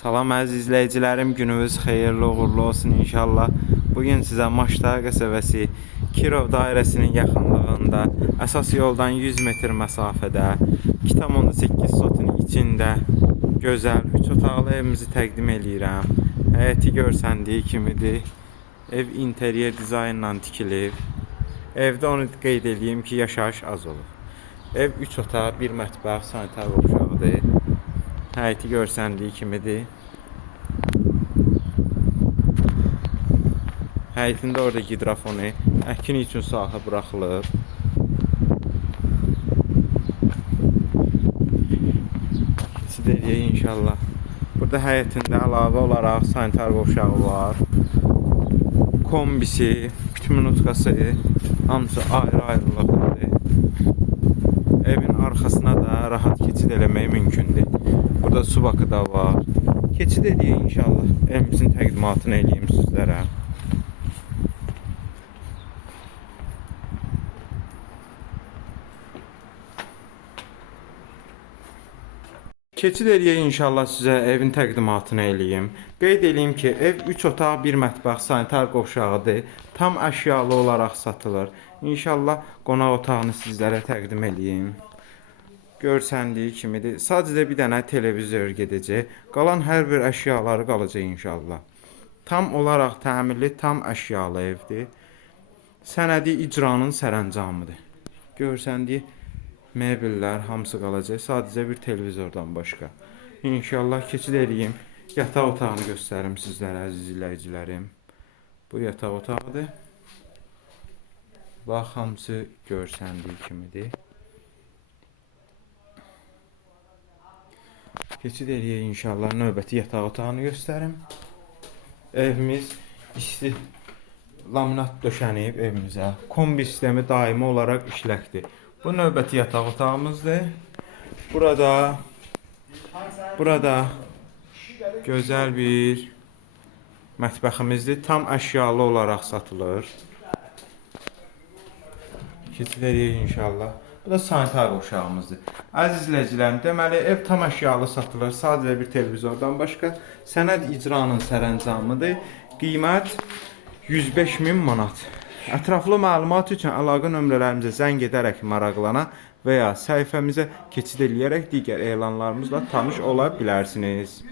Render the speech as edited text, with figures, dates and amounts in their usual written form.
Salam əziz izləyicilərim, gününüz xeyirli uğurlu olsun inşallah. Bugün sizə Maştaq qəsəbəsi Kirov dairəsinin yaxınlığında, əsas yoldan 100 metr məsafədə, 2,8 sotun içində gözəl 3 otaqlı evimizi təqdim edirəm. Həyəti görsəndiyi kimidir. Ev interyer dizaynla tikilib. Evdə onu qeyd edeyim ki, yaşayış az olur. Ev 3 otaq, 1 mətbəx, sanitar qovşağıdır. Həyəti görsəndiyi kimidir. Həyətində orada hidrofonu, əkin üçün sahə buraxılıb. Keçid edək inşallah. Burada həyətində əlavə olaraq sanitar qovşağı var. Kombisi, kütüphane hamısı ayrı-ayrılıqlıdır. Evin arxasına da rahat keçid eləmək mümkündür. Burada su bakı da var. Keçid edək inşallah. Evimizin təqdimatını eləyim sizlərə. Keçid edək inşallah sizə evin təqdimatını eləyim. Qeyd edeyim ki, ev 3 otaq, 1 mətbəx, sanitar qovşağıdır. Tam əşyalı olaraq satılır. İnşallah qonaq otağını sizlərə təqdim eləyim. Görsəndiyi kimidir. Sadəcə bir dənə televizor gedəcək. Qalan hər bir əşyaları qalacaq inşallah. Tam olaraq təmirli, tam əşyalı evdir. Sənədi icranın sərəncamıdır. Görsəndiyi mebellər hamısı qalacaq. Sadəcə bir televizordan başqa. İnşallah keçid edeyim. Yataq otağını göstərim sizlərə əziz izləyicilərim. Bu yataq otağıdır. Bax, hamısı görsəndiyi kimidir. Keçid edək inşallah növbəti yataq otağını göstərim. Evimiz isti laminat döşənib evimizə. Kombi sistemi daimi olaraq işləkdir. Bu növbəti yataq otağımızdır. Burada gözəl bir mətbəximizdir. Tam əşyalı olaraq satılır. Keçid edək inşallah. Bu da sanitar qovşağımızdır. Əziz izləyicilərim, deməli ev tam əşyalı satılır. Sadəcə bir televizordan başqa. Sənəd icranın sərəncamıdır. Qiymət 105.000 manat. Ətraflı məlumat üçün əlaqə nömrələrimizə zəng edərək maraqlana və ya səhifəmizə keçid edərək digər elanlarımızla tanış ola bilərsiniz.